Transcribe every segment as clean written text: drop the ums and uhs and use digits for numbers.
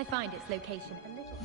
I find its location a little...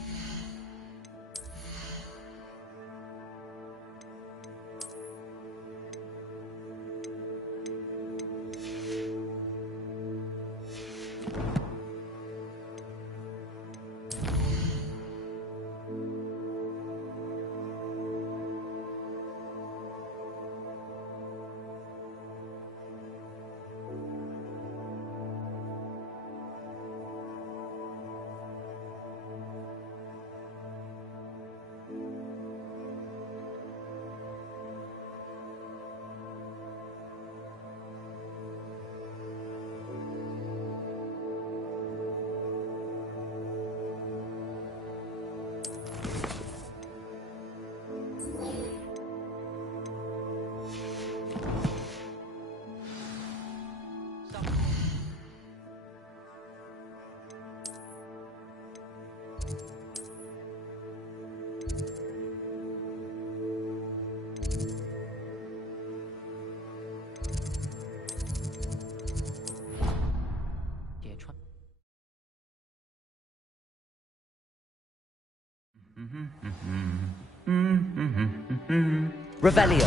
Revelio.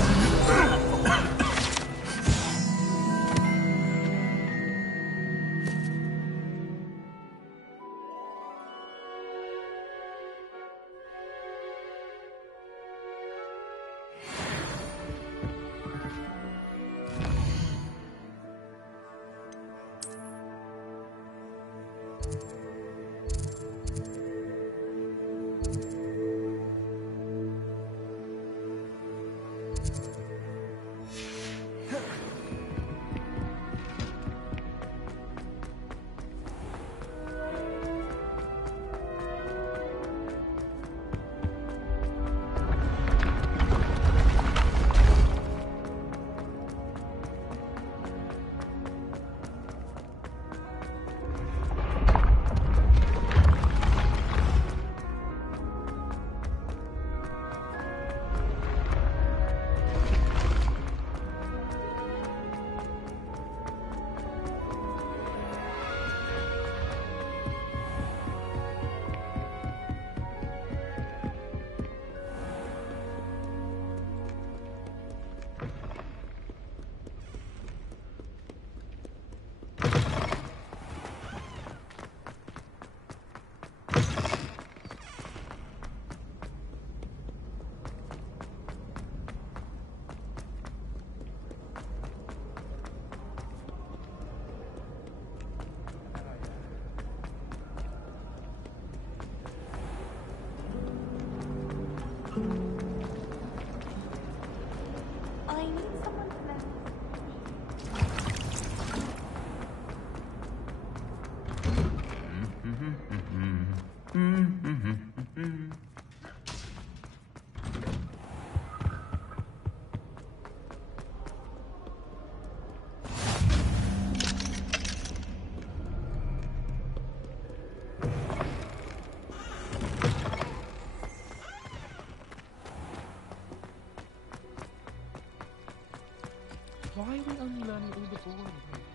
Why are we only learning all the boring things?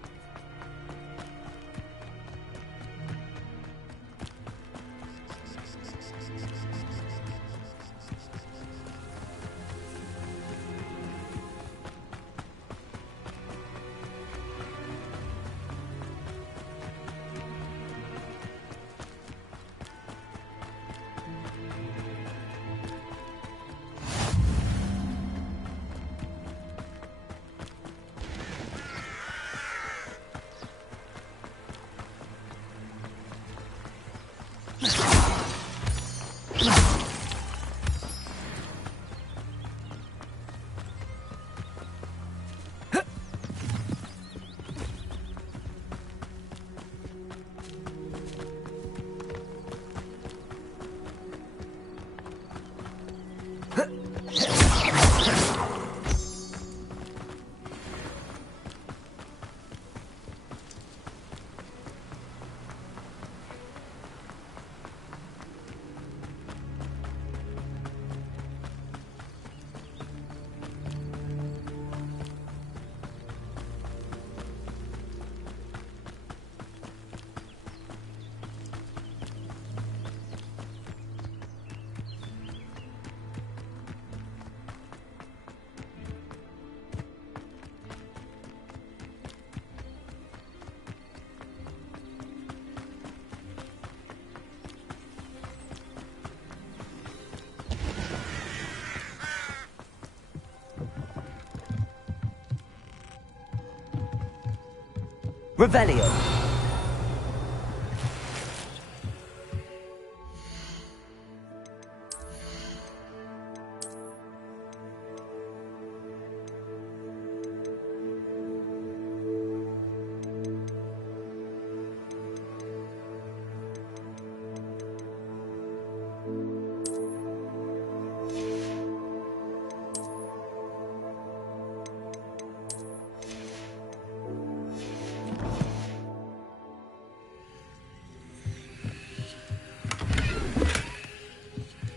Revelio.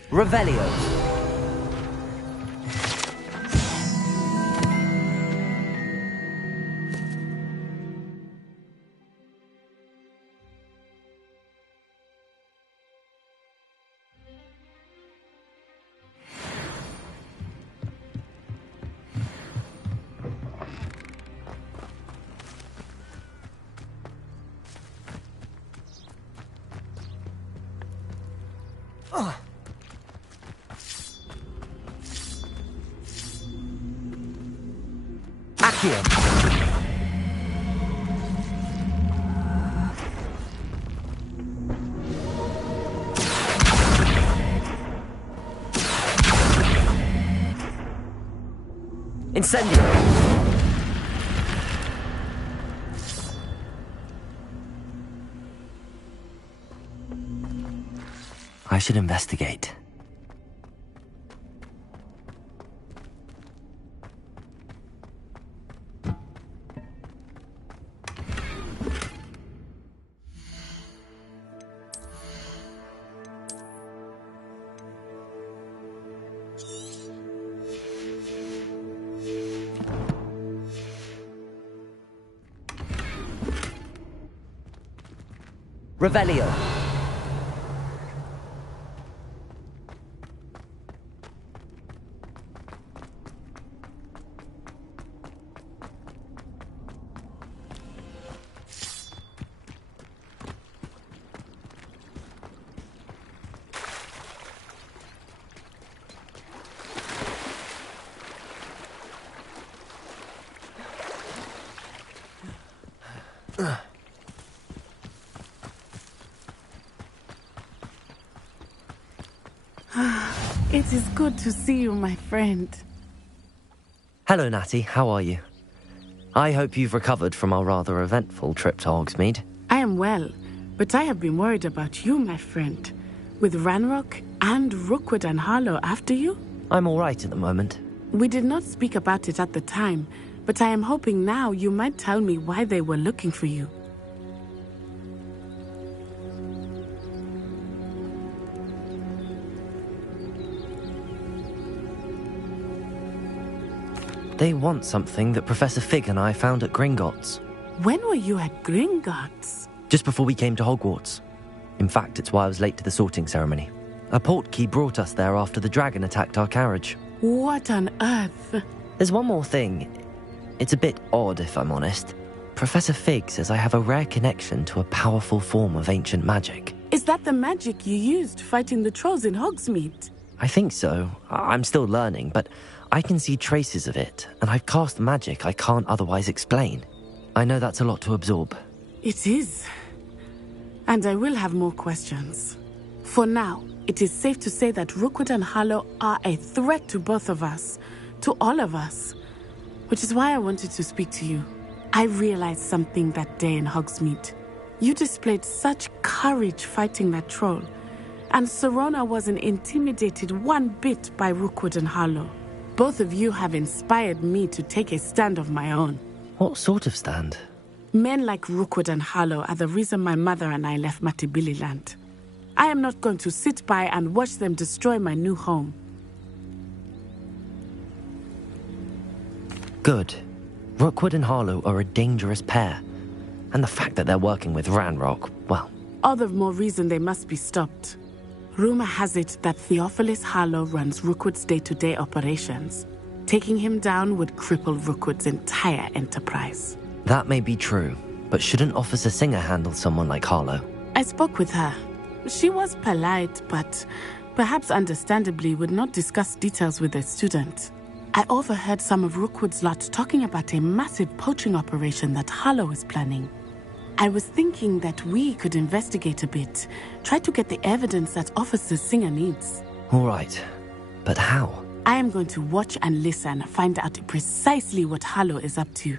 Revelio. Accio. Incendio. I should investigate. Revelio. It is good to see you, my friend. Hello, Natty. How are you? I hope you've recovered from our rather eventful trip to Hogsmeade. I am well, but I have been worried about you, my friend. With Ranrock and Rookwood and Harlow after you? I'm all right at the moment. We did not speak about it at the time, but I am hoping now you might tell me why they were looking for you. They want something that Professor Fig and I found at Gringotts. When were you at Gringotts? Just before we came to Hogwarts. In fact, it's why I was late to the sorting ceremony. A portkey brought us there after the dragon attacked our carriage. What on earth? There's one more thing. It's a bit odd, if I'm honest. Professor Fig says I have a rare connection to a powerful form of ancient magic. Is that the magic you used fighting the trolls in Hogsmeade? I think so. I'm still learning, but I can see traces of it, and I've cast magic I can't otherwise explain. I know that's a lot to absorb. It is. And I will have more questions. For now, it is safe to say that Rookwood and Harlow are a threat to both of us, to all of us. Which is why I wanted to speak to you. I realized something that day in Hogsmeade. You displayed such courage fighting that troll, and Serona wasn't intimidated one bit by Rookwood and Harlow. Both of you have inspired me to take a stand of my own. What sort of stand? Men like Rookwood and Harlow are the reason my mother and I left Matibili land. I am not going to sit by and watch them destroy my new home. Good. Rookwood and Harlow are a dangerous pair. And the fact that they're working with Ranrock, well... All the more reason they must be stopped. Rumor has it that Theophilus Harlow runs Rookwood's day-to-day operations. Taking him down would cripple Rookwood's entire enterprise. That may be true, but shouldn't Officer Singer handle someone like Harlow? I spoke with her. She was polite, but perhaps understandably would not discuss details with a student. I overheard some of Rookwood's lot talking about a massive poaching operation that Harlow is planning. I was thinking that we could investigate a bit. Try to get the evidence that Officer Singer needs. All right. But how? I am going to watch and listen, find out precisely what Harlow is up to.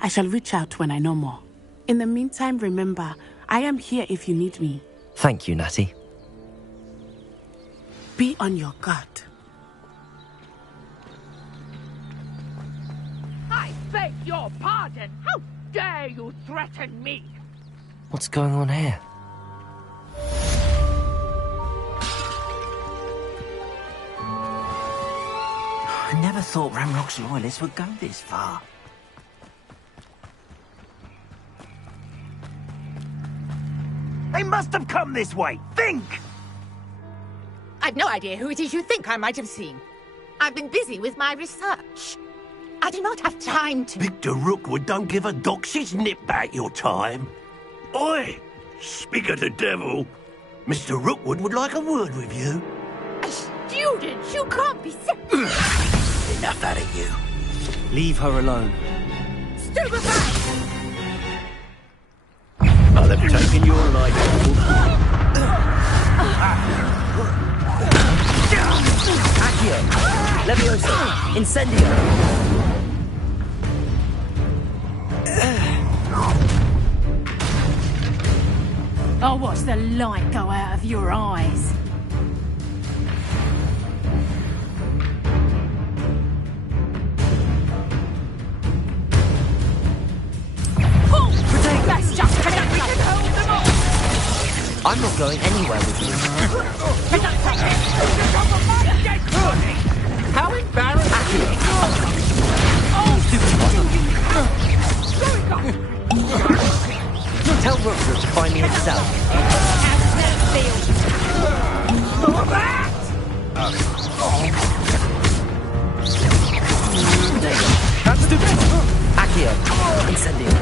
I shall reach out when I know more. In the meantime, remember, I am here if you need me. Thank you, Natty. Be on your guard. I beg your pardon. How dare you threaten me? What's going on here? I never thought Ramrock's loyalists would go this far. They must have come this way! Think! I've no idea who it is you think I might have seen. I've been busy with my research. I do not have time to... Victor Rookwood don't give a doxy's nip back your time. Oi! Speak of the devil. Mr. Rookwood would like a word with you. A student? You can't be sick. Enough out of you. Leave her alone. Stupefied! I'll have taken your life. Accio! Leviosa! Incendio! I'll watch the light go out of your eyes. Let's just connect. We can hold them off. I'm not going anywhere with you. How embarrassing! Tell Rookwood to find me himself. That's stupid! Accio! Incendio!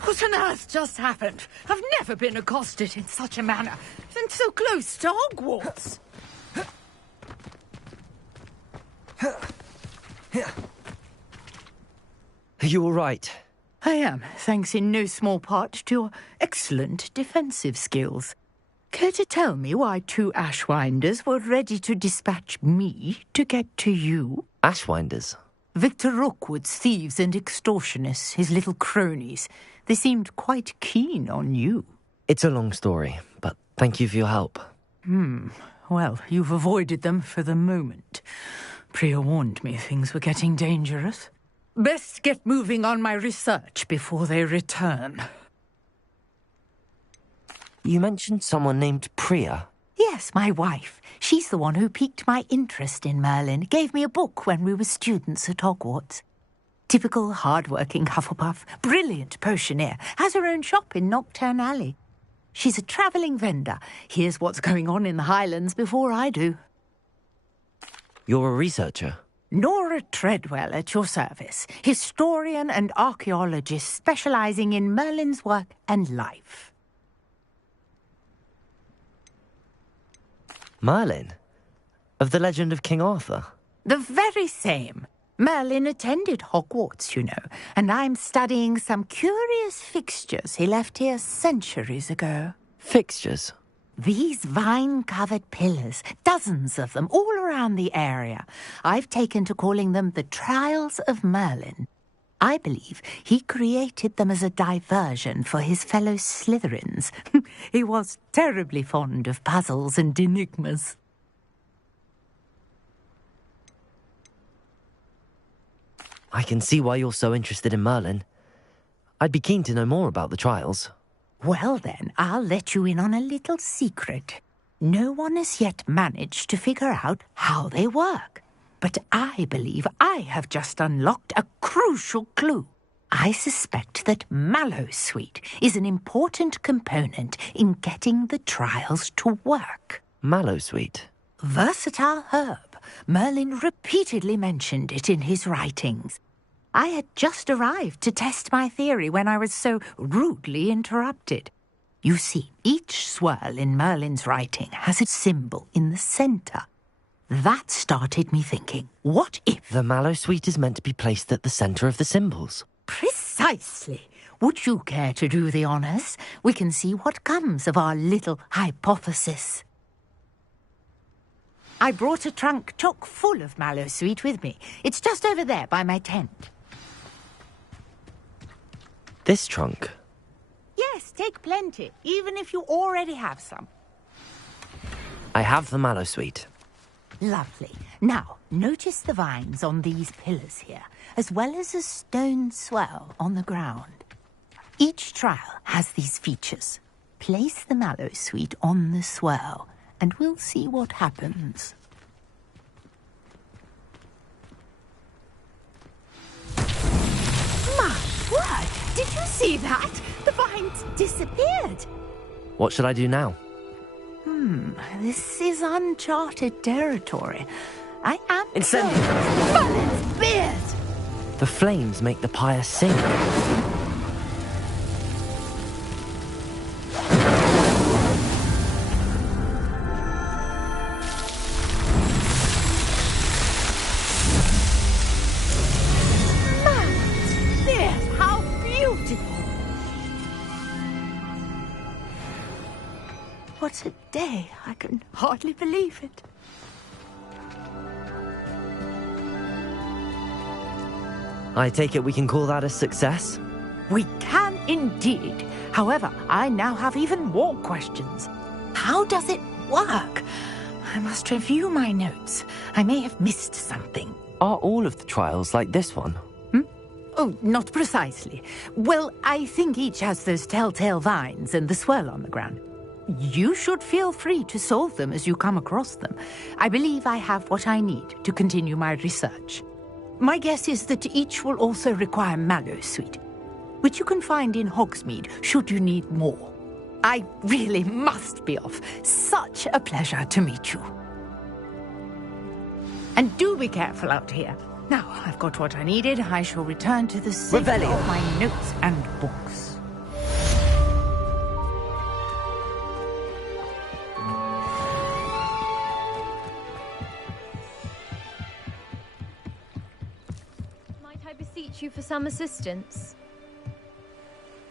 What on earth just happened? I've never been accosted in such a manner, and so close to Hogwarts. Are you all right? I am, thanks in no small part to your excellent defensive skills. Care to tell me why two Ashwinders were ready to dispatch me to get to you? Ashwinders? Victor Rookwood's thieves and extortionists, his little cronies. They seemed quite keen on you. It's a long story, but thank you for your help. Well, you've avoided them for the moment. Priya warned me things were getting dangerous. Best get moving on my research before they return. You mentioned someone named Priya. Yes, my wife. She's the one who piqued my interest in Merlin. Gave me a book when we were students at Hogwarts. Typical hard-working Hufflepuff, brilliant potioneer, has her own shop in Knockturn Alley. She's a travelling vendor. Hears what's going on in the Highlands before I do. You're a researcher? Nora Treadwell at your service, historian and archaeologist specialising in Merlin's work and life. Merlin? Of the legend of King Arthur? The very same. Merlin attended Hogwarts, you know, and I'm studying some curious fixtures he left here centuries ago. Fixtures? These vine-covered pillars, dozens of them, all around the area. I've taken to calling them the Trials of Merlin. I believe he created them as a diversion for his fellow Slytherins. He was terribly fond of puzzles and enigmas. I can see why you're so interested in Merlin. I'd be keen to know more about the trials. Well then, I'll let you in on a little secret. No one has yet managed to figure out how they work. But I believe I have just unlocked a crucial clue. I suspect that Mallowsweet is an important component in getting the trials to work. Mallowsweet? Versatile herb. Merlin repeatedly mentioned it in his writings. I had just arrived to test my theory when I was so rudely interrupted. You see, each swirl in Merlin's writing has a symbol in the centre. That started me thinking, what if... The mallow sweet is meant to be placed at the centre of the symbols. Precisely. Would you care to do the honours? We can see what comes of our little hypothesis. I brought a trunk chock full of mallow sweet with me. It's just over there by my tent. This trunk? Yes, take plenty, even if you already have some. I have the mallow sweet. Lovely. Now, notice the vines on these pillars here, as well as a stone swell on the ground. Each trial has these features. Place the mallow sweet on the swell, and we'll see what happens. My word! Did you see that? The vines disappeared. What should I do now? This is uncharted territory. I am... Incendiary! Merlin's beard! The flames make the pyre sing. Merlin's beard! How beautiful! What a day. I can hardly believe it. I take it we can call that a success? We can indeed. However, I now have even more questions. How does it work? I must review my notes. I may have missed something. Are all of the trials like this one? Oh, not precisely. Well, I think each has those telltale vines and the swirl on the ground. You should feel free to solve them as you come across them. I believe I have what I need to continue my research. My guess is that each will also require mallow sweet, which you can find in Hogsmeade should you need more. I really must be off. Such a pleasure to meet you. And do be careful out here. Now, I've got what I needed. I shall return to the safe of my notes and books. Beseech you for some assistance.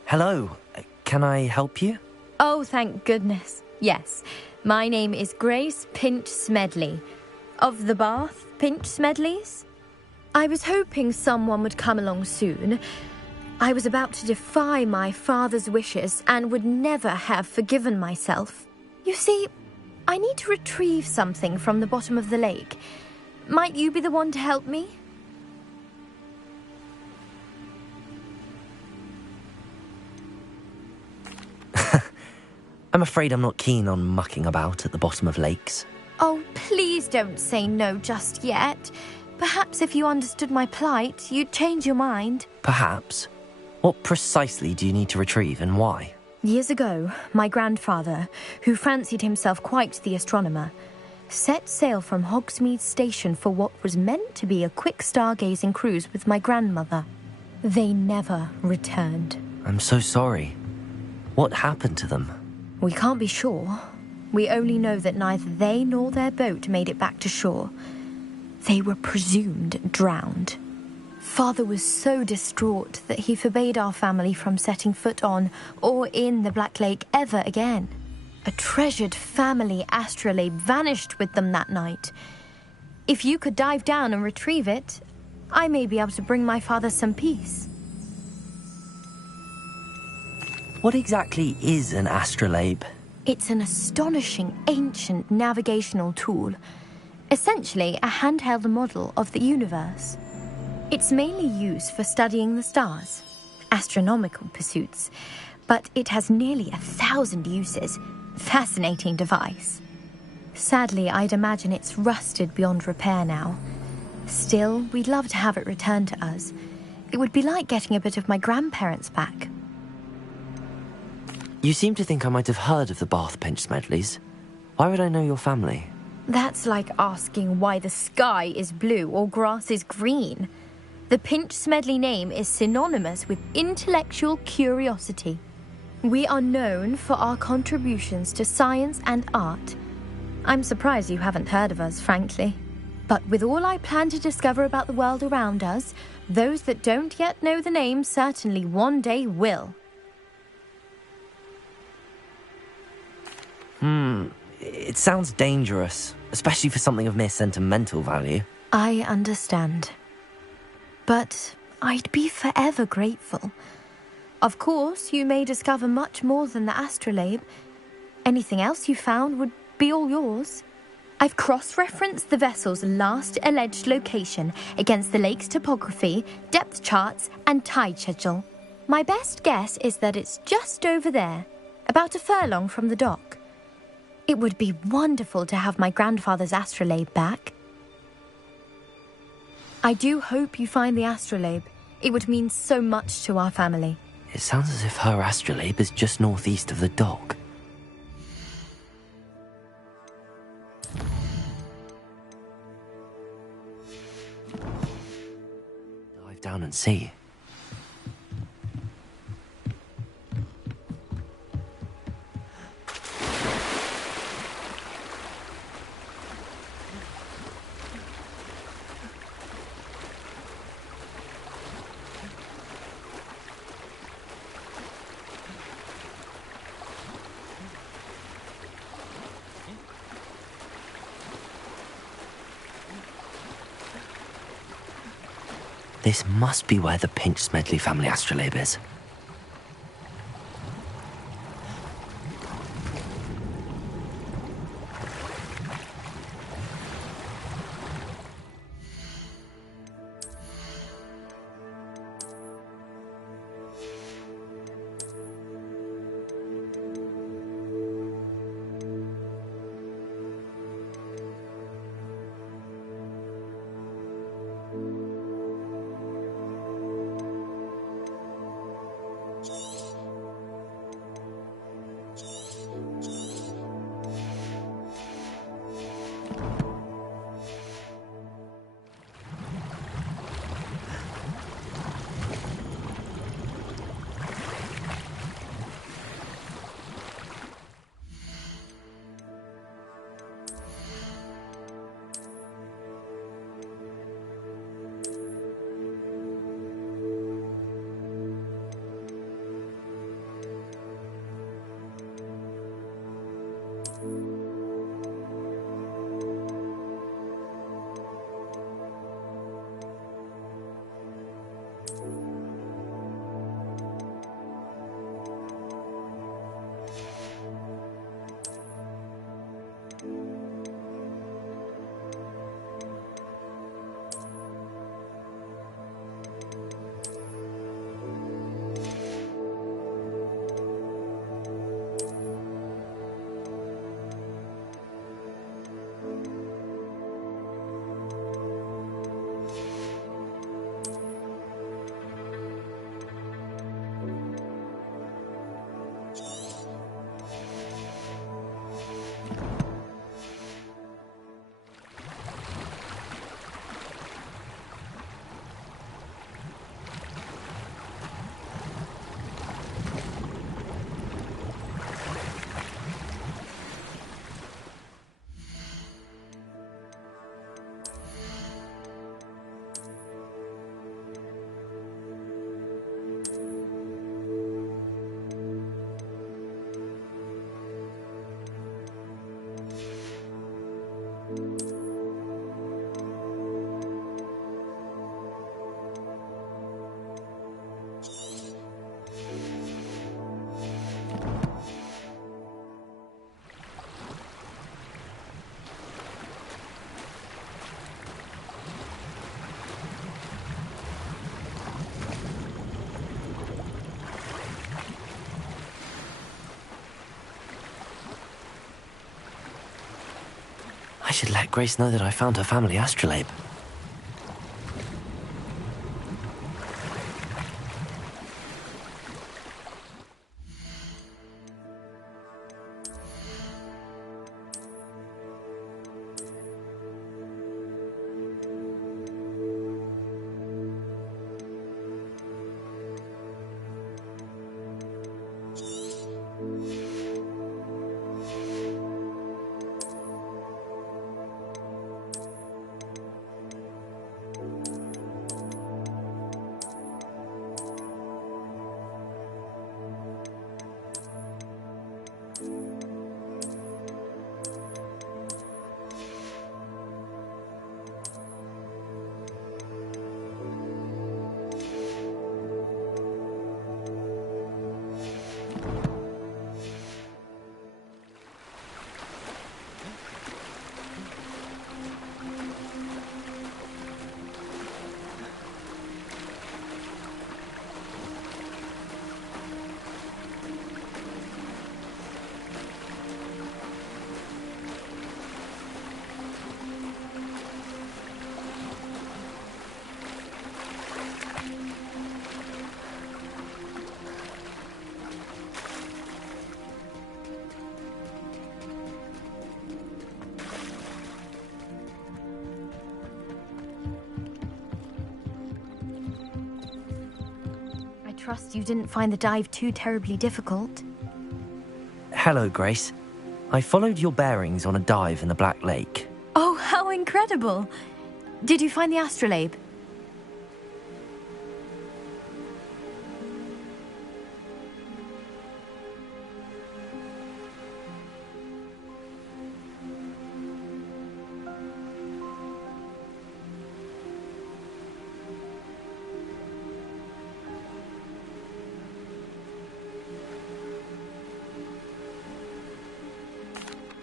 Hello, can I help you? Oh, thank goodness. Yes, my name is Grace Pinch Smedley, of the Bath Pinch Smedleys. I was hoping someone would come along soon. I was about to defy my father's wishes and would never have forgiven myself. You see, I need to retrieve something from the bottom of the lake. Might you be the one to help me? I'm afraid I'm not keen on mucking about at the bottom of lakes. Oh, please don't say no just yet. Perhaps if you understood my plight, you'd change your mind. Perhaps. What precisely do you need to retrieve and why? Years ago, my grandfather, who fancied himself quite the astronomer, set sail from Hogsmeade Station for what was meant to be a quick stargazing cruise with my grandmother. They never returned. I'm so sorry. What happened to them? We can't be sure. We only know that neither they nor their boat made it back to shore. They were presumed drowned. Father was so distraught that he forbade our family from setting foot on or in the Black Lake ever again. A treasured family astrolabe vanished with them that night. If you could dive down and retrieve it, I may be able to bring my father some peace. What exactly is an astrolabe? It's an astonishing ancient navigational tool. Essentially, a handheld model of the universe. It's mainly used for studying the stars, astronomical pursuits, but it has nearly 1,000 uses. Fascinating device. Sadly, I'd imagine it's rusted beyond repair now. Still, we'd love to have it returned to us. It would be like getting a bit of my grandparents back. You seem to think I might have heard of the Bath Pinch Smedleys. Why would I know your family? That's like asking why the sky is blue or grass is green. The Pinch Smedley name is synonymous with intellectual curiosity. We are known for our contributions to science and art. I'm surprised you haven't heard of us, frankly. But with all I plan to discover about the world around us, those that don't yet know the name certainly one day will. It sounds dangerous, especially for something of mere sentimental value. I understand. But I'd be forever grateful. Of course, you may discover much more than the astrolabe. Anything else you found would be all yours. I've cross-referenced the vessel's last alleged location against the lake's topography, depth charts, and tide schedule. My best guess is that it's just over there, about a furlong from the dock. It would be wonderful to have my grandfather's astrolabe back. I do hope you find the astrolabe. It would mean so much to our family. It sounds as if her astrolabe is just northeast of the dock. Dive down and see. This must be where the Pinch Smedley family astrolabe is. I should let Grace know that I found her family astrolabe. trust you didn't find the dive too terribly difficult. Hello, Grace. I followed your bearings on a dive in the Black Lake. Oh, how incredible! Did you find the astrolabe?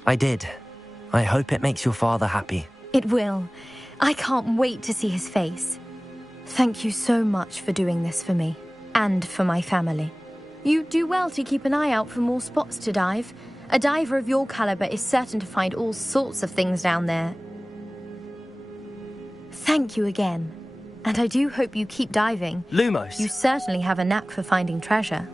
I did. I hope it makes your father happy. It will. I can't wait to see his face. Thank you so much for doing this for me, and for my family. You do well to keep an eye out for more spots to dive. A diver of your caliber is certain to find all sorts of things down there. Thank you again. And I do hope you keep diving. Lumos! You certainly have a knack for finding treasure.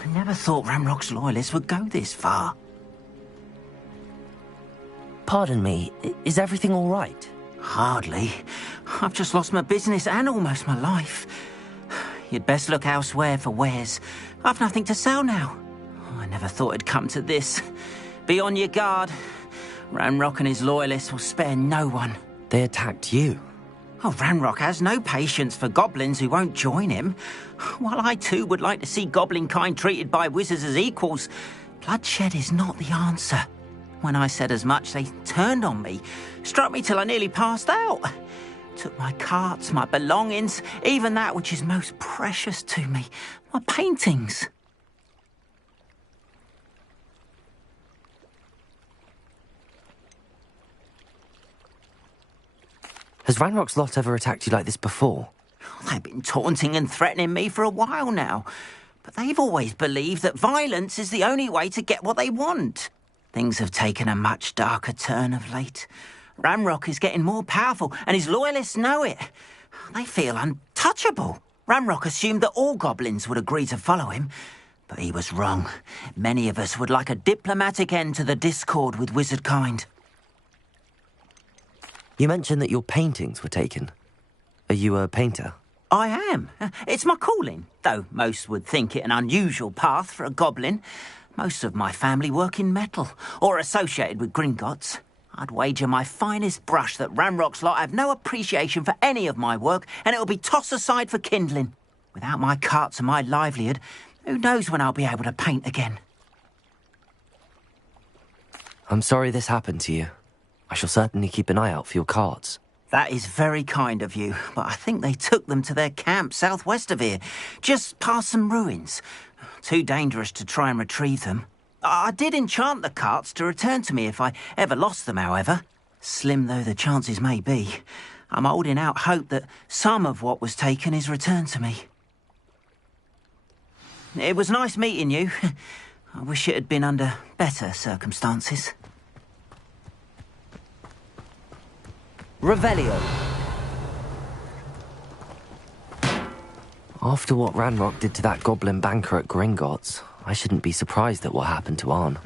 I never thought Ramrock's loyalists would go this far. Pardon me, is everything all right? Hardly. I've just lost my business and almost my life. You'd best look elsewhere for wares. I've nothing to sell now. I never thought it'd come to this. Be on your guard. Ramrock and his loyalists will spare no one. They attacked you. Oh, Ranrock has no patience for goblins who won't join him. While I too would like to see goblin kind treated by wizards as equals, bloodshed is not the answer. When I said as much, they turned on me, struck me till I nearly passed out. Took my carts, my belongings, even that which is most precious to me, my paintings. Has Ranrock's lot ever attacked you like this before? They've been taunting and threatening me for a while now, but they've always believed that violence is the only way to get what they want. Things have taken a much darker turn of late. Ramrock is getting more powerful, and his loyalists know it. They feel untouchable. Ramrock assumed that all goblins would agree to follow him, but he was wrong. Many of us would like a diplomatic end to the discord with wizard kind. You mentioned that your paintings were taken. Are you a painter? I am. It's my calling, though most would think it an unusual path for a goblin. Most of my family work in metal, or associated with Gringotts. I'd wager my finest brush that Ramrock's lot have no appreciation for any of my work, and it'll be tossed aside for kindling. Without my carts and my livelihood, who knows when I'll be able to paint again. I'm sorry this happened to you. I shall certainly keep an eye out for your carts. That is very kind of you, but I think they took them to their camp southwest of here, just past some ruins. Too dangerous to try and retrieve them. I did enchant the carts to return to me if I ever lost them, however. Slim though the chances may be, I'm holding out hope that some of what was taken is returned to me. It was nice meeting you. I wish it had been under better circumstances. Revelio. After what Ranrock did to that goblin banker at Gringotts, I shouldn't be surprised at what happened to Arn.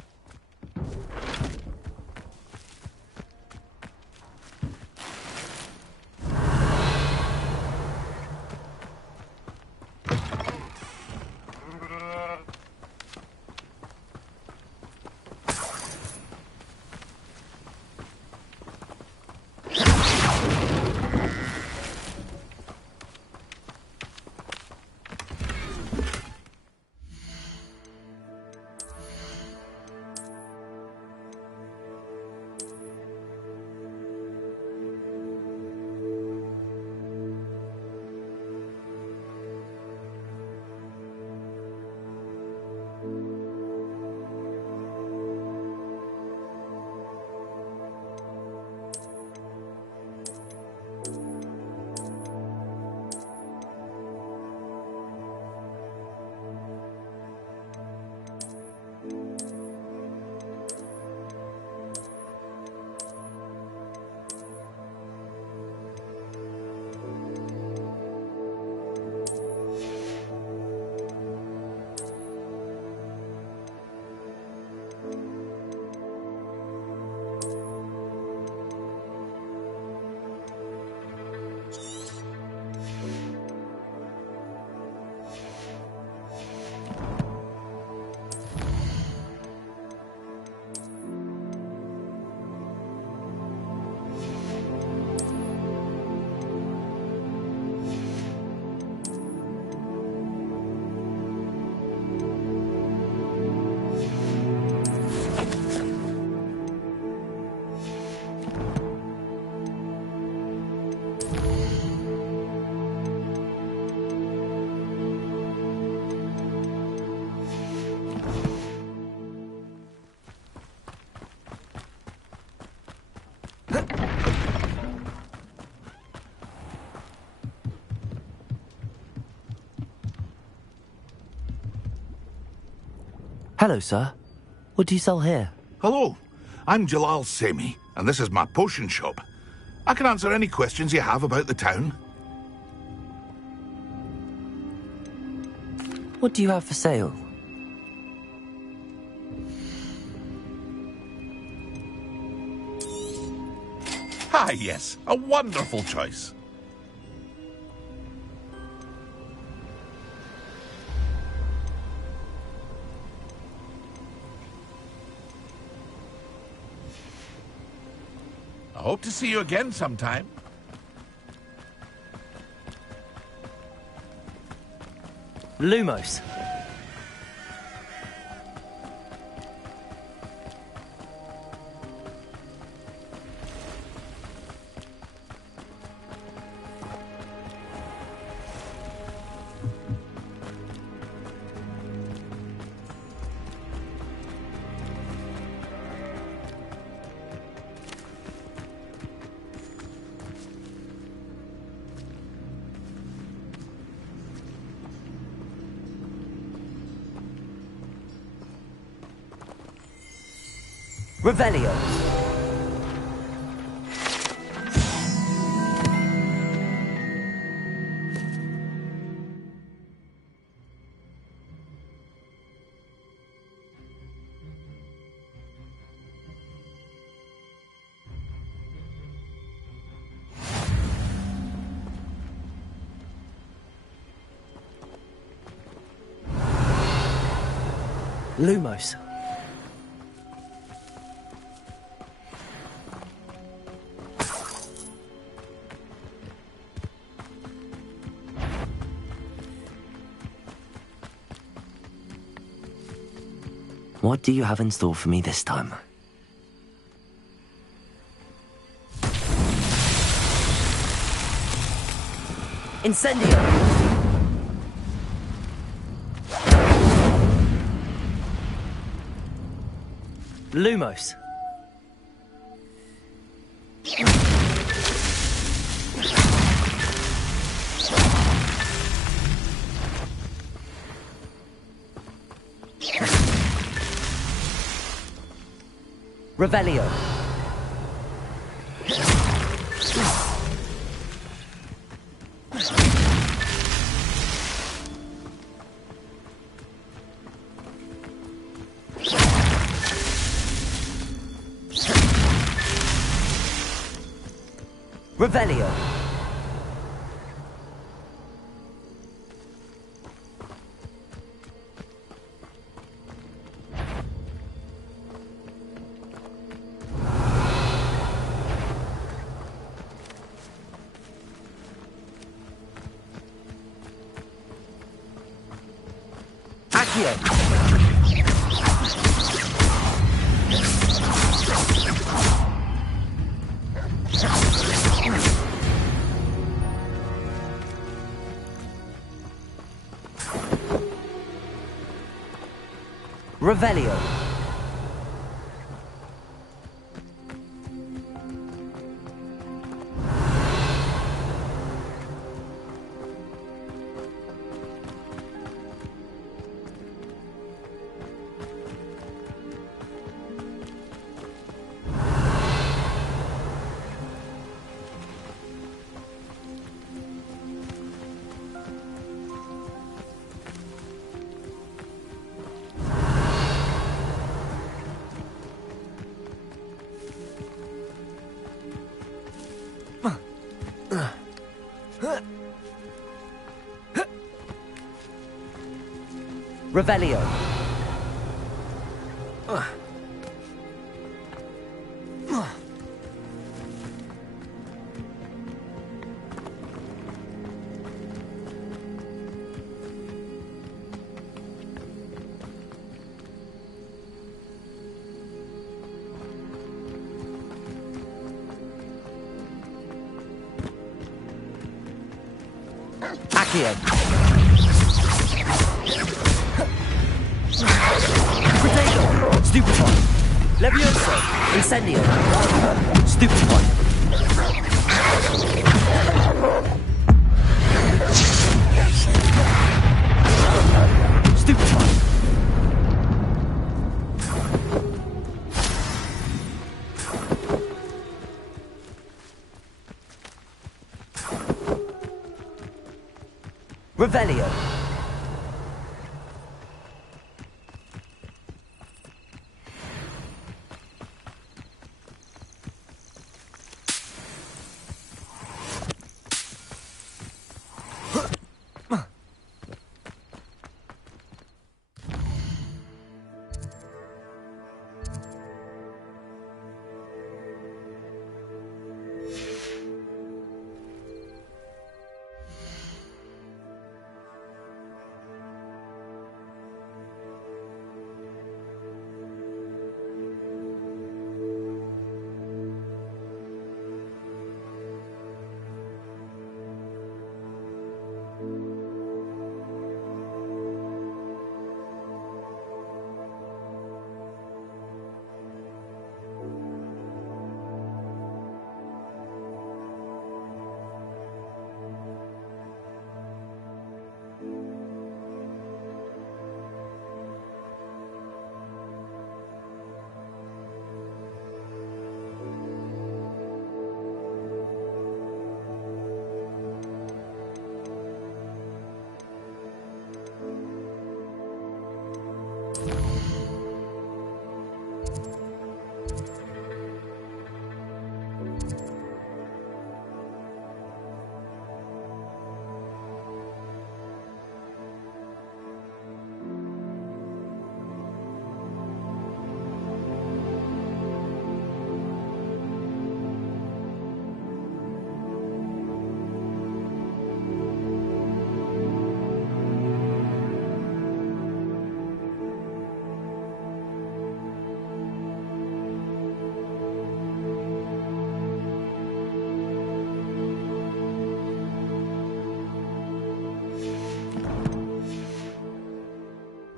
Hello, sir. What do you sell here? Hello, I'm Jalal Semi, and this is my potion shop. I can answer any questions you have about the town. What do you have for sale? Ah, yes, a wonderful choice. I hope to see you again sometime. Lumos. Revelio. Lumos. What do you have in store for me this time? Incendio! Lumos. Revelio. Revelio. Revelio. Revelio. Accio. Stupefy. Levioso. Incendio. Stupefy. Stupefy. Revelio.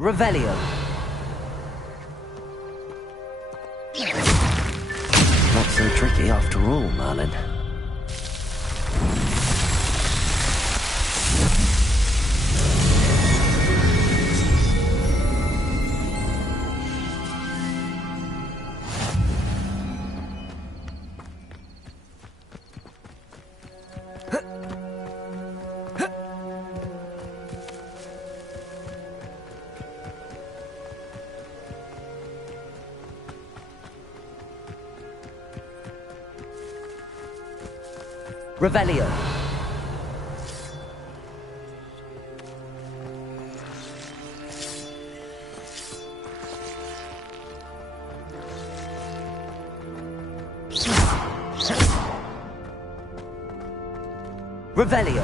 Revelio. Not so tricky after all, Merlin. Revelio. Revelio.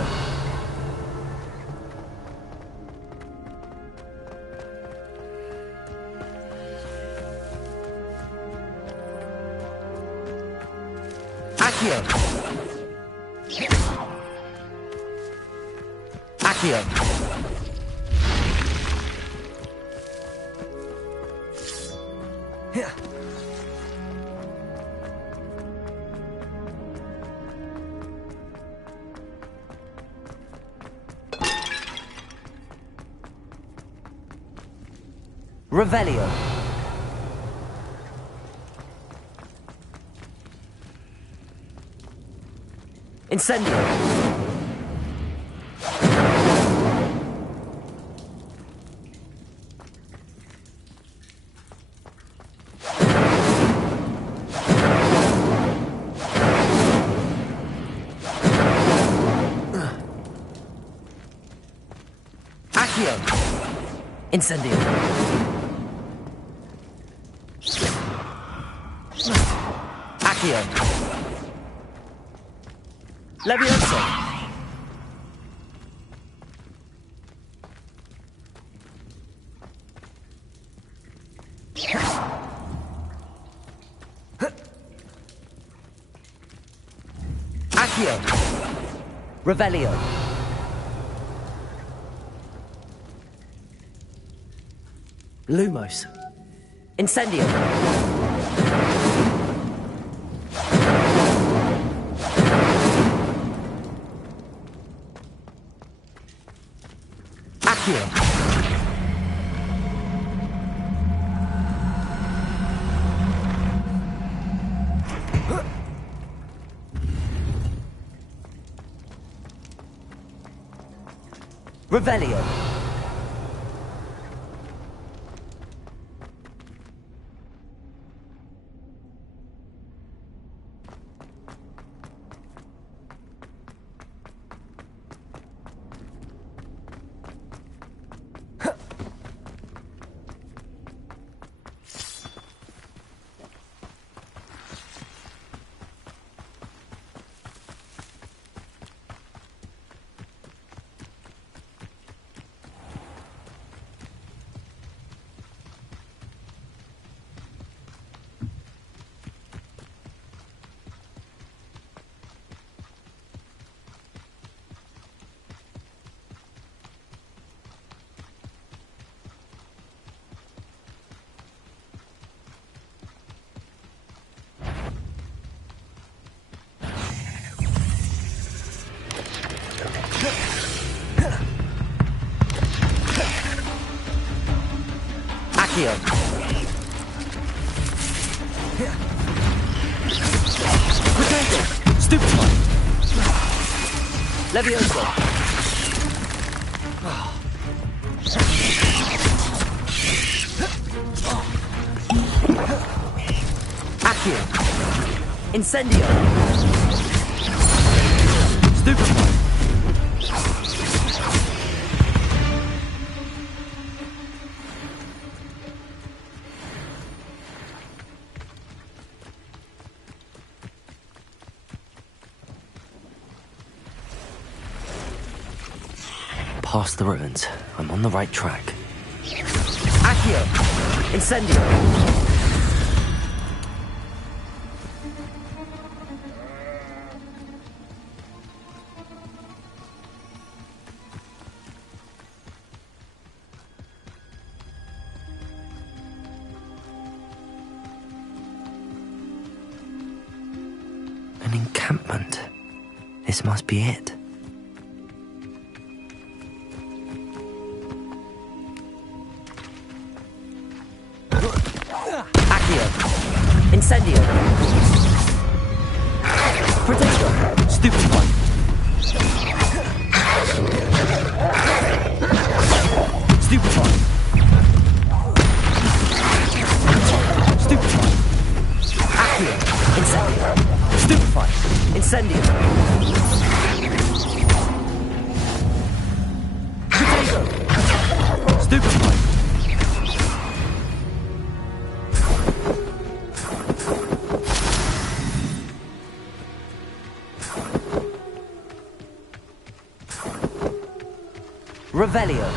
Accio. Accio. Revelio. Incendio. Accio. Incendio. Accio. Levioso. Accio. Revelio. Lumos. Incendio. Accio. Revelio. Accio. Potato. Stupefy. Levioso. Accio. Incendio. Stupefy. Past the ruins. I'm on the right track. Accio! Incendio! An encampment. This must be it. Incendio! Potato! Stupefy! Stupefy! Stupefy! Accio! Incendio! Stupefy! Incendio! Potato! Stupefy! Revelio.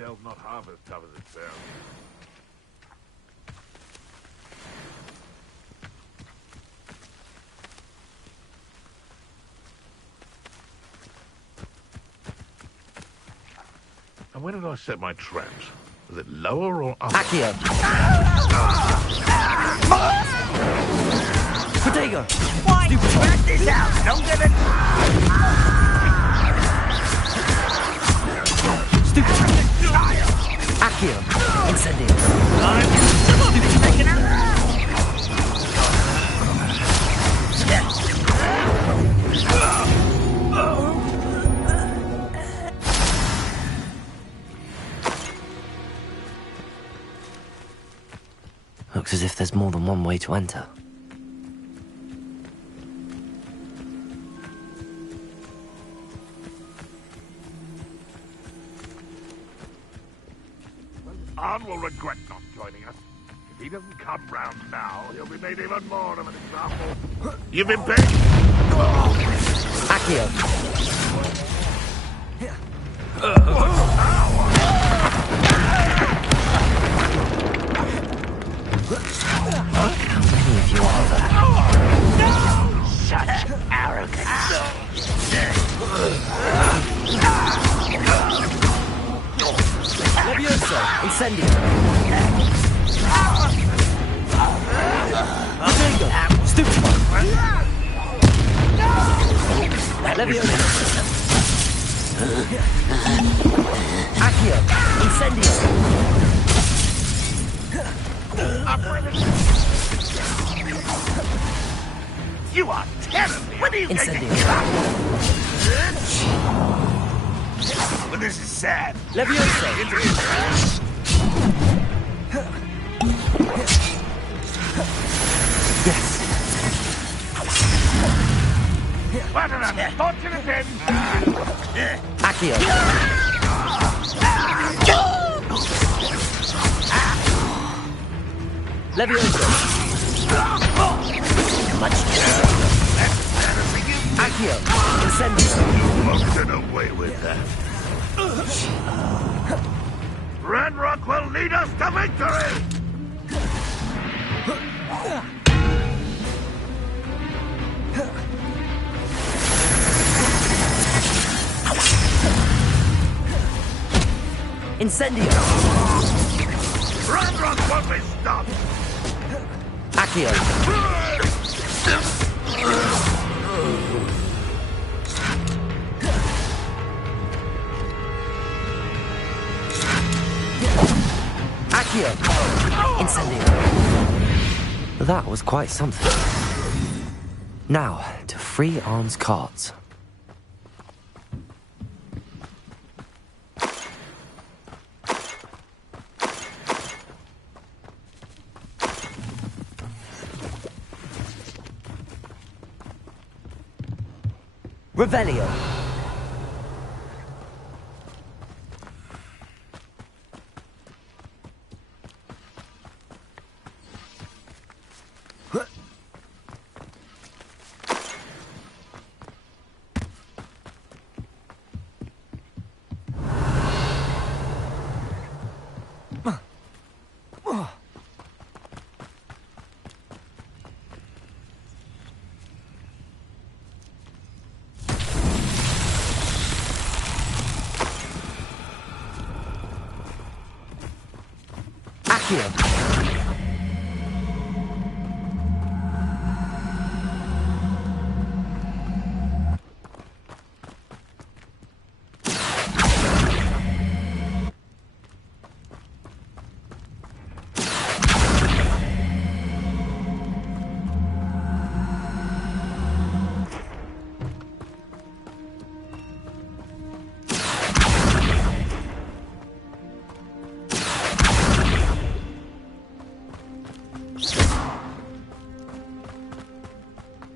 Rivendell's not half as tough as it sounds. And where did I set my traps? Was it lower or up? Accio! Protego! Why? Spread this out! Don't give it... Stupid! Accio! Incendio! Looks as if there's more than one way to enter. Arn will regret not joining us. If he doesn't come round now, he'll be made even more of an example. You've been paid! Accio! How many of you are there? Such arrogance. Levioso! Incendio! Protego! Stupid! Levioso! Accio! Incendio! You are terribly... When are you Incendio! Well, this is sad. Levioso! Yes! What an unfortunate end! Accio! Levioso! Much better. Accio! Incendio! Won't get away with that. Ranrock will lead us to victory! Incendio! Ranrock won't be stopped! Accio! Accio! Incendio! That was quite something. Now, to free Arn's cards. Revelio! Accio!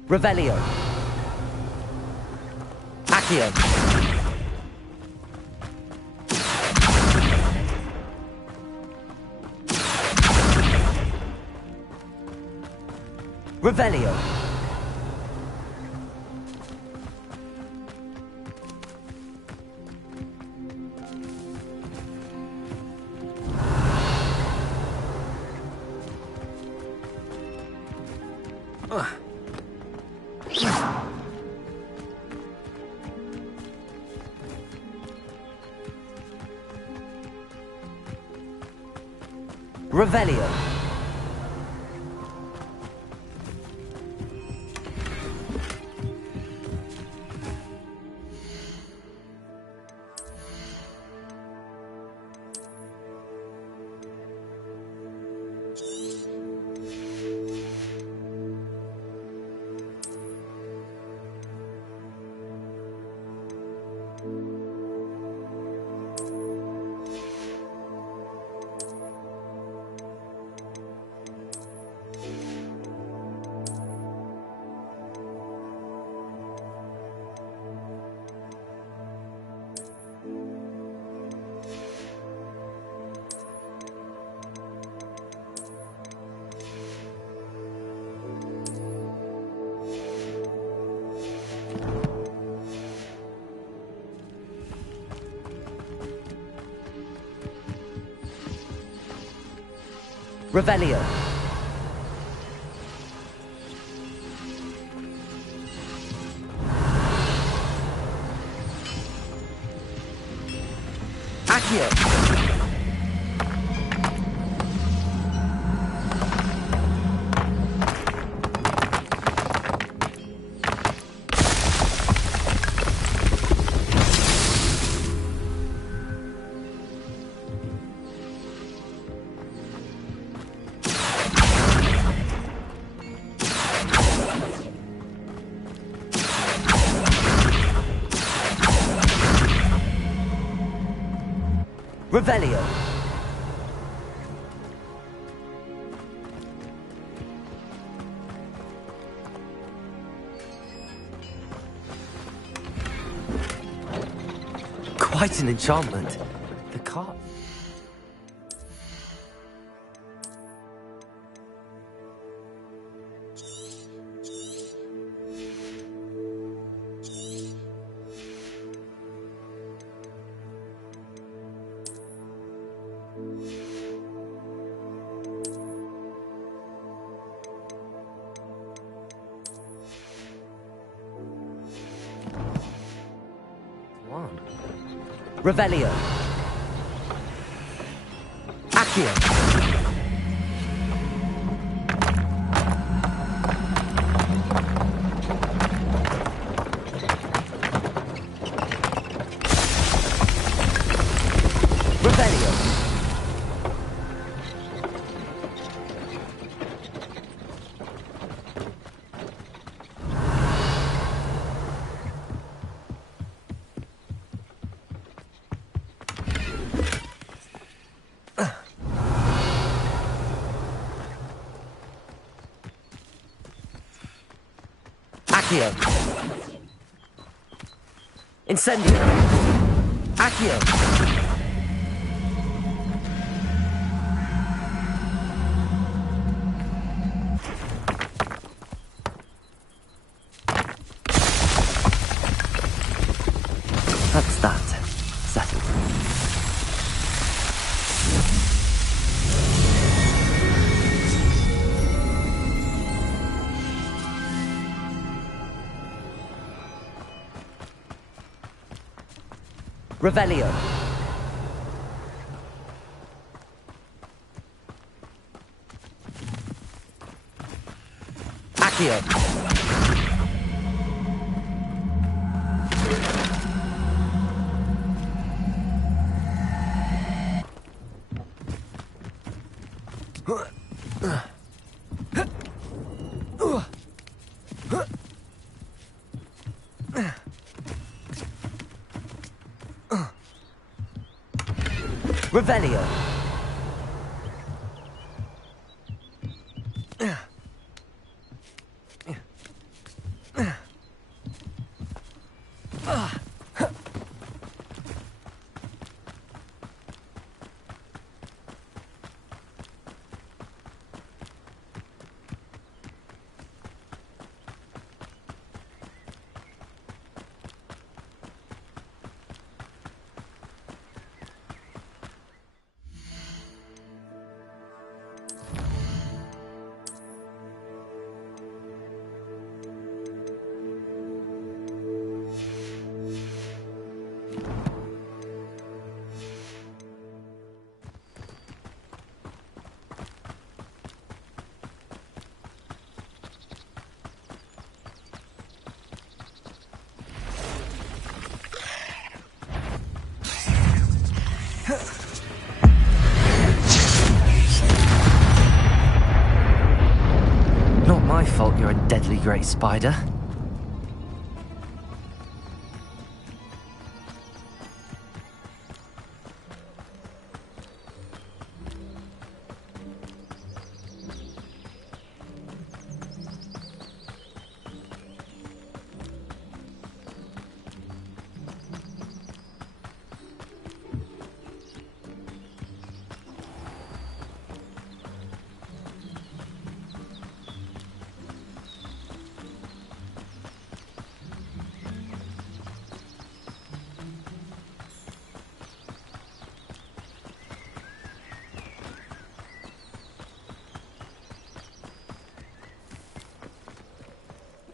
Revelio! Accio! Revelio! Revelio. Revelio. Accio. Revelio. Quite an enchantment. The cart. Revelio. Accio. Revelio. Accio. Incendio. Accio. That's that. Settled. Revelio. Accio. Revelio. great spider.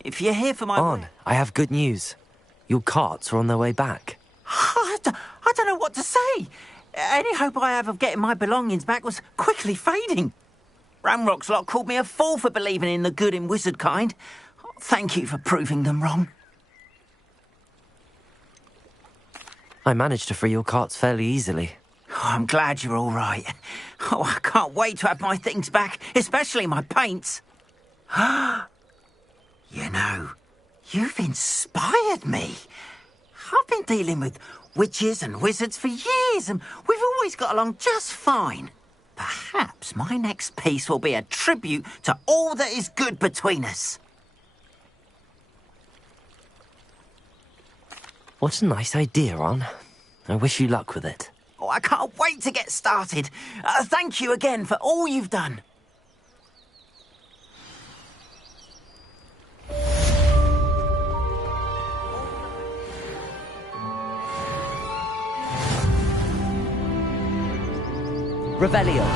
If you're here for my... On, I have good news. Your carts are on their way back. I don't know what to say. Any hope I have of getting my belongings back was quickly fading. Ramrock's lot called me a fool for believing in the good in wizard kind. Thank you for proving them wrong. I managed to free your carts fairly easily. Oh, I'm glad you're all right. Oh, I can't wait to have my things back, especially my paints. You know, you've inspired me. I've been dealing with witches and wizards for years, and we've always got along just fine. Perhaps my next piece will be a tribute to all that is good between us. What a nice idea, Ron. I wish you luck with it. Oh, I can't wait to get started. Thank you again for all you've done. Revelio.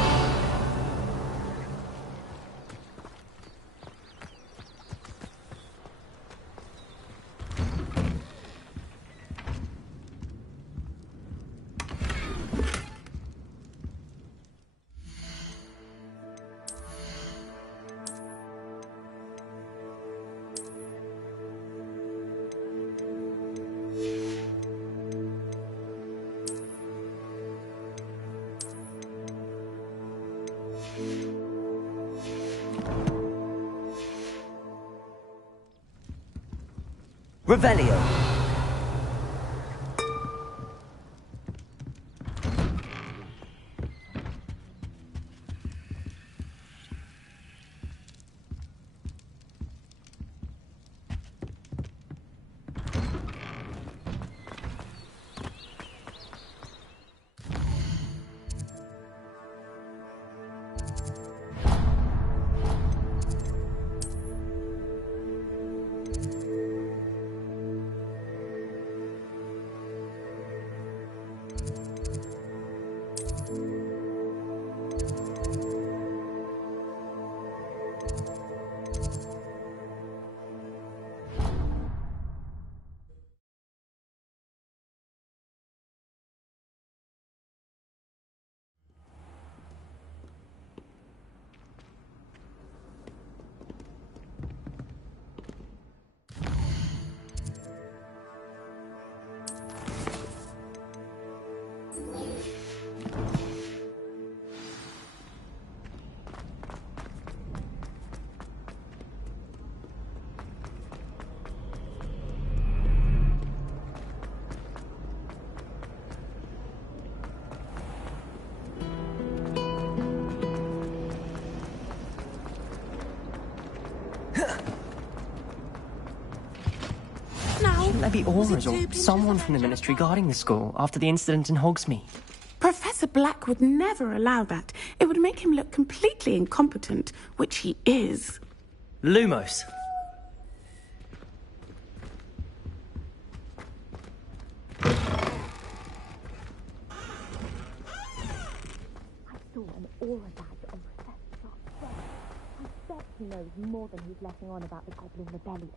Revelio. There be Aura's or someone from the Ministry guarding the school after the incident in Hogsmeade. Professor Black would never allow that. It would make him look completely incompetent, which he is. Lumos. I saw an Aura badge on Professor Sharp's desk. I bet he knows more than he's letting on about the Goblin Rebellion.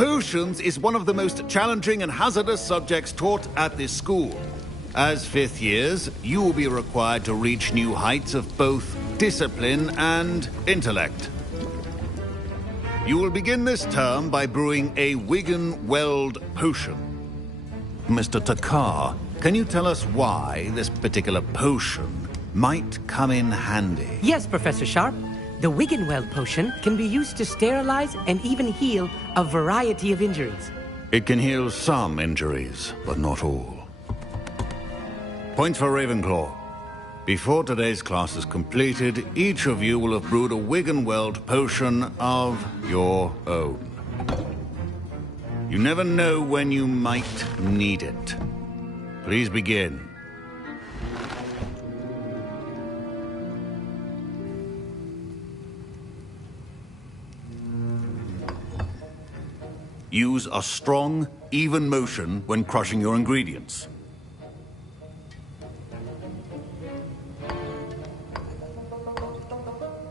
Potions is one of the most challenging and hazardous subjects taught at this school. As fifth years, you will be required to reach new heights of both discipline and intellect. You will begin this term by brewing a Wigan-Weld potion. Mr. Takar, can you tell us why this particular potion might come in handy? Yes, Professor Sharp. The Wigan-Weld potion can be used to sterilize and even heal a variety of injuries. It can heal some injuries, but not all. Points for Ravenclaw. Before today's class is completed, each of you will have brewed a Wigan-Weld potion of your own. You never know when you might need it. Please begin. Use a strong, even motion when crushing your ingredients.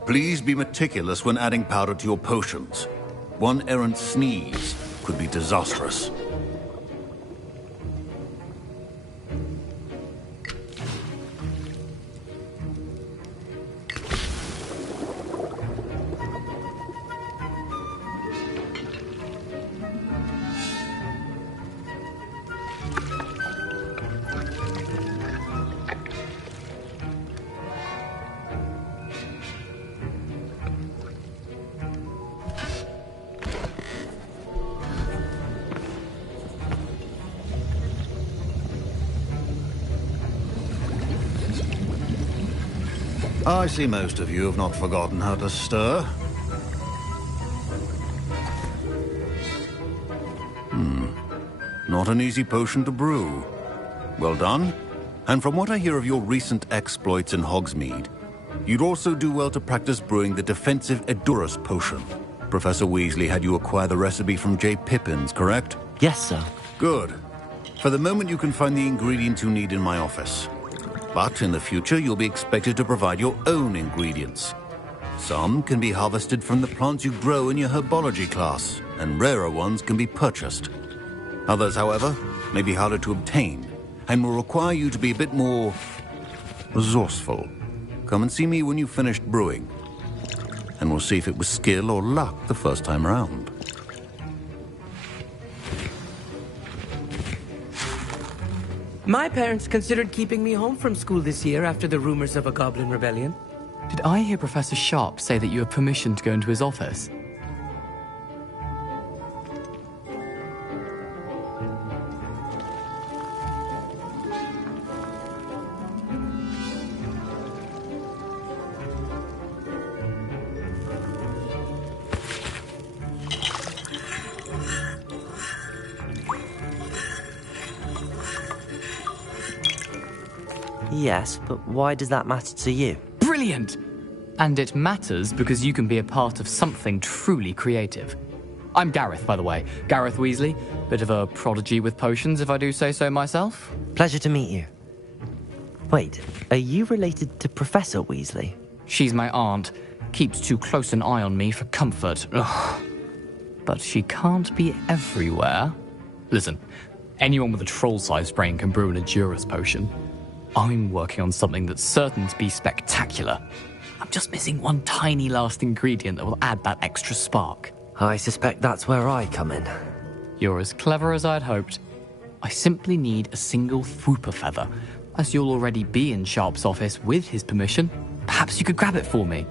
Please be meticulous when adding powder to your potions. One errant sneeze could be disastrous. I see most of you have not forgotten how to stir. Not an easy potion to brew. Well done. And from what I hear of your recent exploits in Hogsmeade, you'd also do well to practice brewing the defensive Edurus potion. Professor Weasley had you acquire the recipe from J. Pippins, correct? Yes, sir. Good. For the moment, you can find the ingredients you need in my office. But in the future, you'll be expected to provide your own ingredients. Some can be harvested from the plants you grow in your herbology class, and rarer ones can be purchased. Others, however, may be harder to obtain, and will require you to be a bit more resourceful. Come and see me when you've finished brewing, and we'll see if it was skill or luck the first time around. My parents considered keeping me home from school this year after the rumors of a goblin rebellion. Did I hear Professor Sharp say that you have permission to go into his office? Yes, but why does that matter to you? Brilliant! And it matters because you can be a part of something truly creative. I'm Gareth, by the way. Gareth Weasley. Bit of a prodigy with potions, if I do say so myself. Pleasure to meet you. Wait, are you related to Professor Weasley? She's my aunt. Keeps too close an eye on me for comfort. Ugh. But she can't be everywhere. Listen, anyone with a troll-sized brain can brew an Edurus potion. I'm working on something that's certain to be spectacular. I'm just missing one tiny last ingredient that will add that extra spark. I suspect that's where I come in. You're as clever as I'd hoped. I simply need a single Fwooper feather. As you'll already be in Sharp's office with his permission, perhaps you could grab it for me.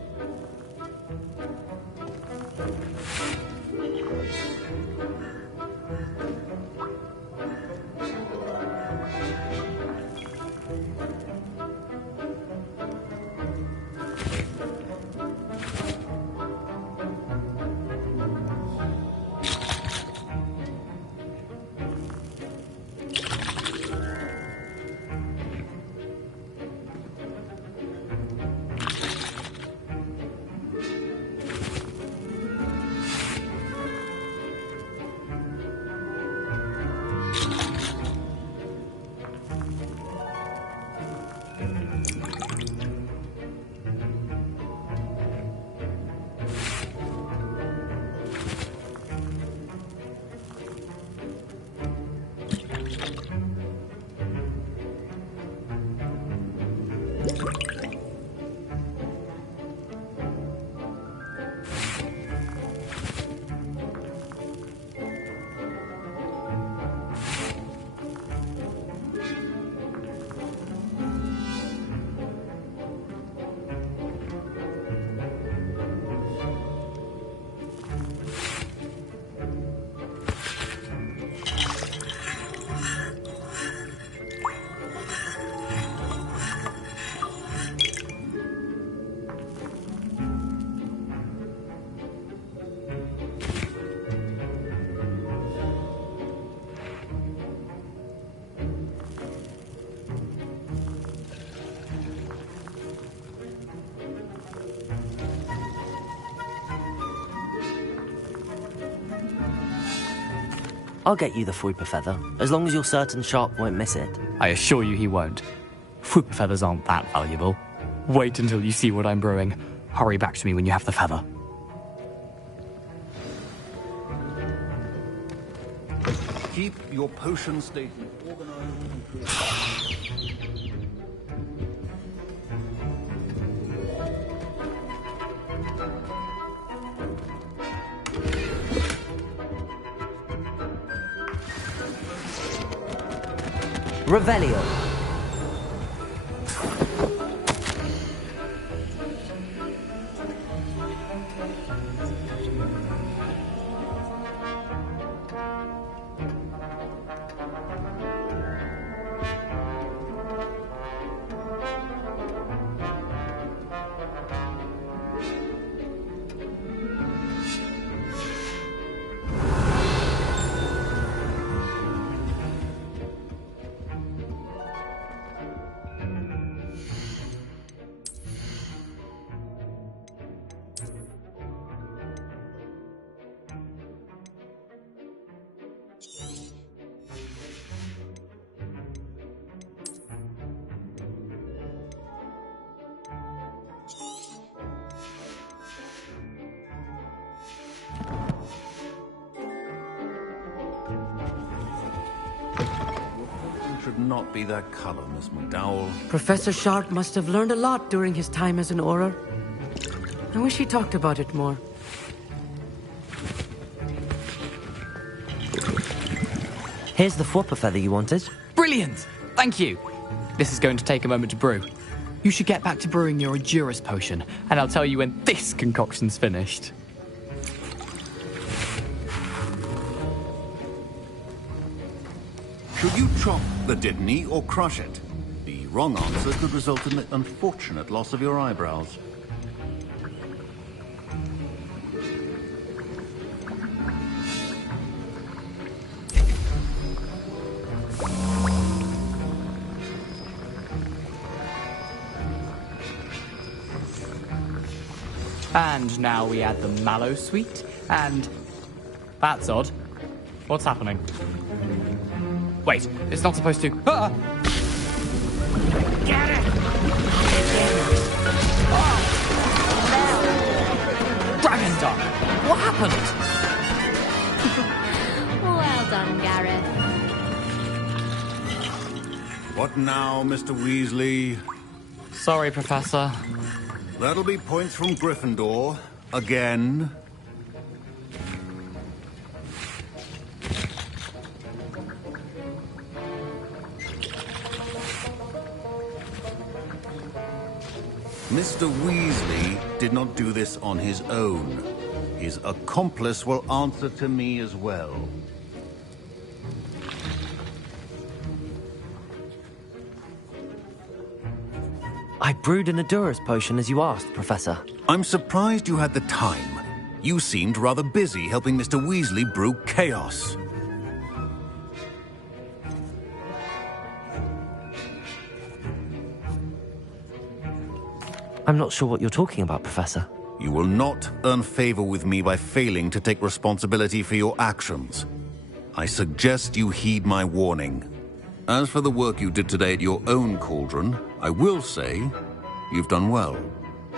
I'll get you the Fuipa feather, as long as you're certain Sharp won't miss it. I assure you he won't. Fuipa feathers aren't that valuable. Wait until you see what I'm brewing. Hurry back to me when you have the feather. Keep your potion statement organized. Revelio. Should not be that color, Miss McDowell. Professor Sharp must have learned a lot during his time as an Auror. I wish he talked about it more. Here's the Fuipa feather you wanted. Brilliant! Thank you! This is going to take a moment to brew. You should get back to brewing your Edurus potion, and I'll tell you when this concoction's finished. Should you chop the Dittany or crush it? The wrong answer could result in the unfortunate loss of your eyebrows. And now we add the mallow sweet, and... That's odd. What's happening? Wait, it's not supposed to... Ah! Get it! Dragon Duck! What happened? Well done, Gareth. What now, Mr. Weasley? Sorry, Professor. That'll be points from Gryffindor. Again. Mr. Weasley did not do this on his own. His accomplice will answer to me as well. I brewed an Edurus potion as you asked, Professor. I'm surprised you had the time. You seemed rather busy helping Mr. Weasley brew chaos. I'm not sure what you're talking about, Professor. You will not earn favor with me by failing to take responsibility for your actions. I suggest you heed my warning. As for the work you did today at your own cauldron, I will say you've done well.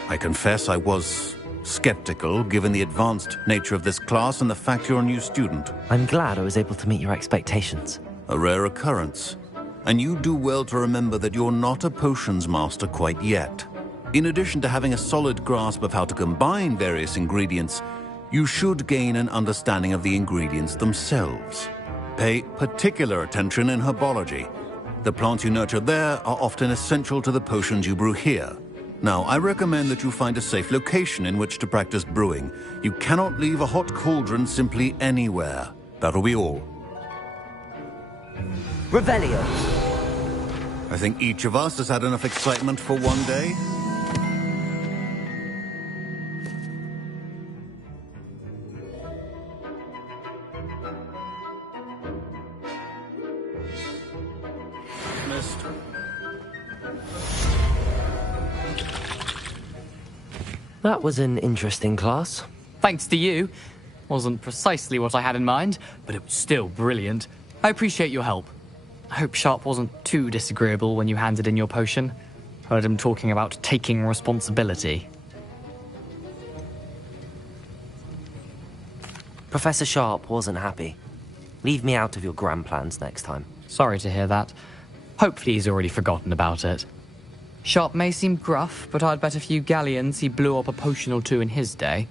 I confess I was skeptical, given the advanced nature of this class and the fact you're a new student. I'm glad I was able to meet your expectations. A rare occurrence. And you do well to remember that you're not a potions master quite yet. In addition to having a solid grasp of how to combine various ingredients, you should gain an understanding of the ingredients themselves. Pay particular attention in herbology. The plants you nurture there are often essential to the potions you brew here. Now, I recommend that you find a safe location in which to practice brewing. You cannot leave a hot cauldron simply anywhere. That'll be all. Revelio. I think each of us has had enough excitement for one day. That was an interesting class. Thanks to you. Wasn't precisely what I had in mind, but it was still brilliant. I appreciate your help. I hope Sharp wasn't too disagreeable when you handed in your potion. Heard him talking about taking responsibility. Professor Sharp wasn't happy. Leave me out of your grand plans next time. Sorry to hear that. Hopefully he's already forgotten about it. Sharp may seem gruff, but I'd bet a few galleons he blew up a potion or two in his day.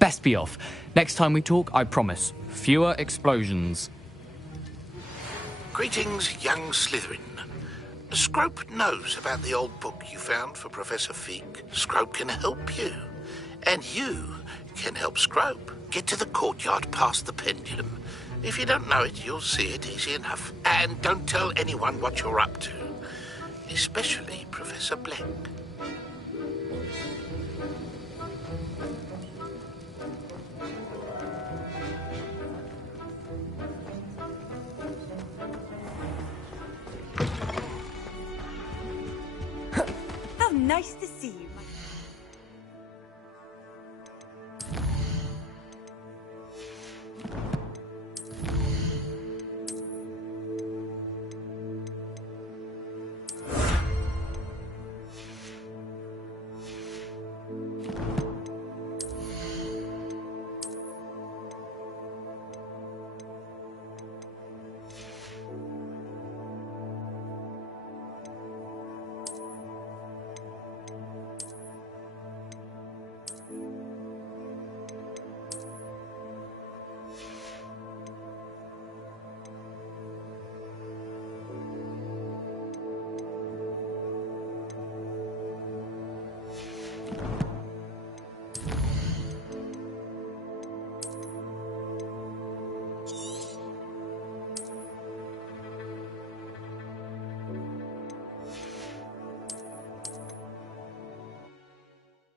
Best be off. Next time we talk, I promise, fewer explosions. Greetings, young Slytherin. Scrope knows about the old book you found for Professor Fig. Scrope can help you. And you can help Scrope. Get to the courtyard past the pendulum. If you don't know it, you'll see it easy enough. And don't tell anyone what you're up to. Especially Professor Black. How nice to see you.